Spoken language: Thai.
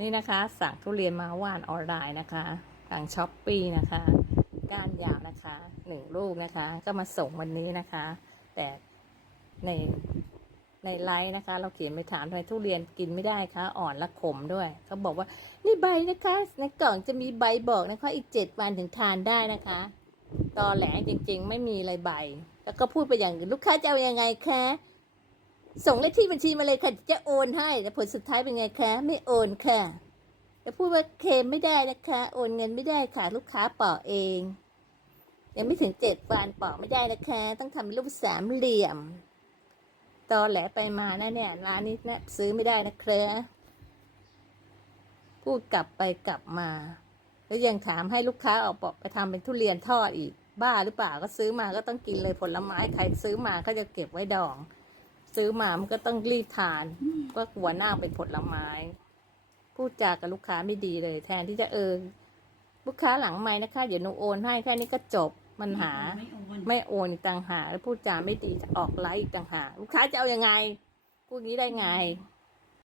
นี่นะคะสั่งทุเรียนมาว่านออนไลน์นะคะทางช้อปปีนะคะก้านยาวนะคะหนึ่งลูกนะคะ ก็มาส่งวันนี้นะคะ แต่ในในไลน์นะคะ เราเขียนไปถามทำไมทุเรียนกินไม่ได้คะอ่อนและขมด้วยเขาบอกว่านี่ใบนะคะในกล่องจะมีใบบอกนะคะอีกเจ็ดวันถึงทานได้นะคะตอแหลจริง ๆ ไม่มีอะไรใบ แล้วก็พูดไปอย่างลูกค้าจะเอายังไงคะ ส่งเลขที่บัญชีมาเลยค่ะจะโอนให้แต่ผลสุดท้ายเป็นไงคะ ไม่โอนค่ะจะพูดว่าเคลมไม่ได้นะคะ โอนเงินไม่ได้ค่ะ ลูกค้าปอกเอง ยังไม่ถึงเจ็ดวันปอกไม่ได้นะคะ ต้องทำเป็นรูปสามเหลี่ยมตอแหลไปมานะเนี่ยร้านนี้นะซื้อไม่ได้นะครับพูดกลับไปกลับมา แล้วยังถามให้ลูกค้าเอาบอกไปทำเป็นทุเรียนทอดอีก บ้าหรือเปล่าก็ซื้อมาก็ต้องกินเลยผลไม้ใครซื้อมาก็จะเก็บไว้ดอง ซื้อมามันก็ต้องรีบทาน ก็กลัวหน้าเป็นผลไม้ พูดจากับลูกค้าไม่ดีเลย แทนที่จะเออลูกค้าหลังไม้นะคะเดี๋ยวหนูโอนให้แค่นี้ก็จบปัญหา ไม่โอนไม่โอนอีกต่างหากแล้วพูดจาไม่ดีจะออกไลฟ์อีกต่างหากลูกค้าจะเอายังไงพูดงี้ได้ไงไ